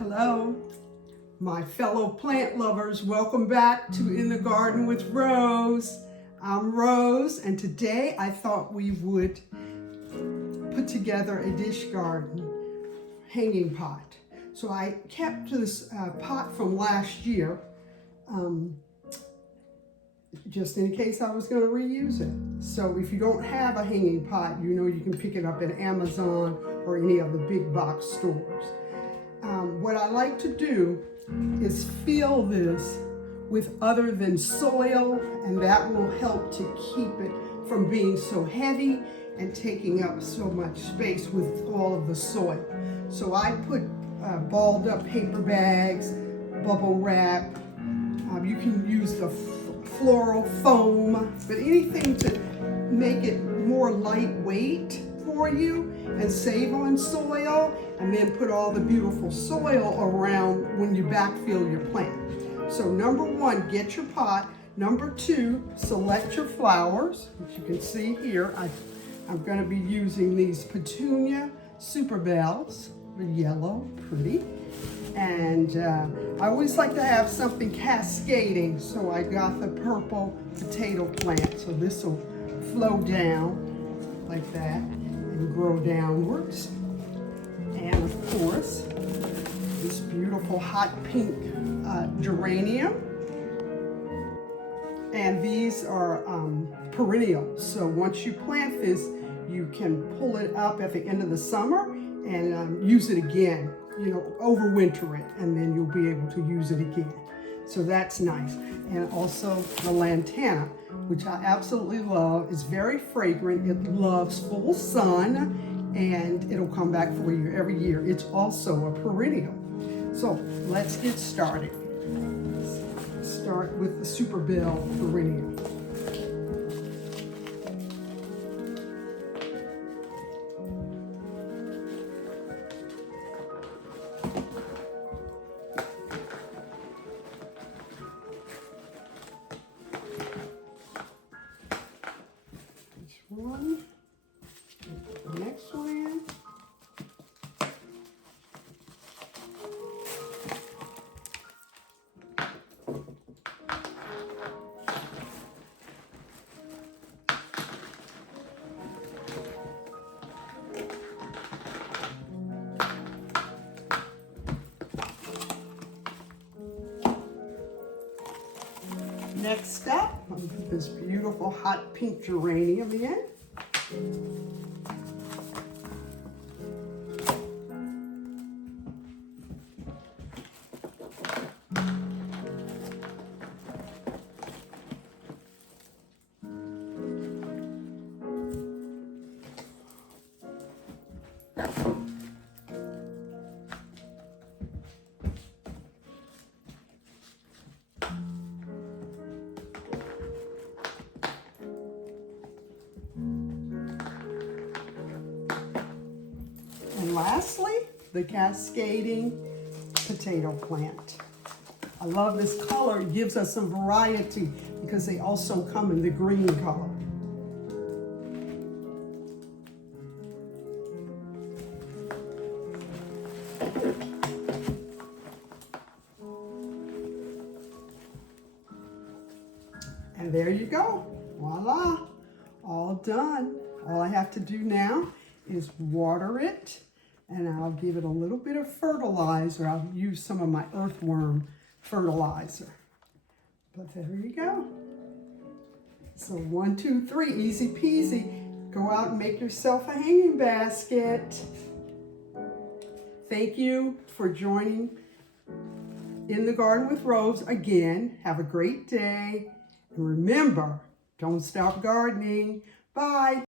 Hello, my fellow plant lovers. Welcome back to In the Garden with Rose. I'm Rose, and today I thought we would put together a dish garden hanging pot. So I kept this pot from last year, just in case I was going to reuse it. So if you don't have a hanging pot, you know you can pick it up at Amazon or any of the big box stores. What I like to do is fill this with other than soil, and that will help to keep it from being so heavy and taking up so much space with all of the soil. So I put balled up paper bags, bubble wrap. You can use the floral foam, but anything to make it more lightweight for you and save on soil, and then put all the beautiful soil around when you backfill your plant. So number one, get your pot. Number two, select your flowers, which you can see here. I'm going to be using these petunia super bells. They're yellow, pretty. And I always like to have something cascading, so I got the purple potato plant. So this will flow down like that and grow downwards. And of course, this beautiful hot pink geranium. And these are perennials. So once you plant this, you can pull it up at the end of the summer and use it again. You know, overwinter it, and then you'll be able to use it again. So that's nice. And also the lantana, which I absolutely love. It's very fragrant. It loves full sun, and it'll come back for you every year. It's also a perennial. So let's get started. Start with the super bell perennial. One, the next one, next up, I'll put this beautiful hot pink geranium in. And lastly, the cascading potato plant. I love this color. It gives us some variety because they also come in the green color. And there you go. Voila. All done. All I have to do now is water it, and I'll give it a little bit of fertilizer. I'll use some of my earthworm fertilizer. But there you go. So 1, 2, 3, easy peasy. Go out and make yourself a hanging basket. Thank you for joining In the Garden with Rose again. Have a great day. And remember, don't stop gardening. Bye.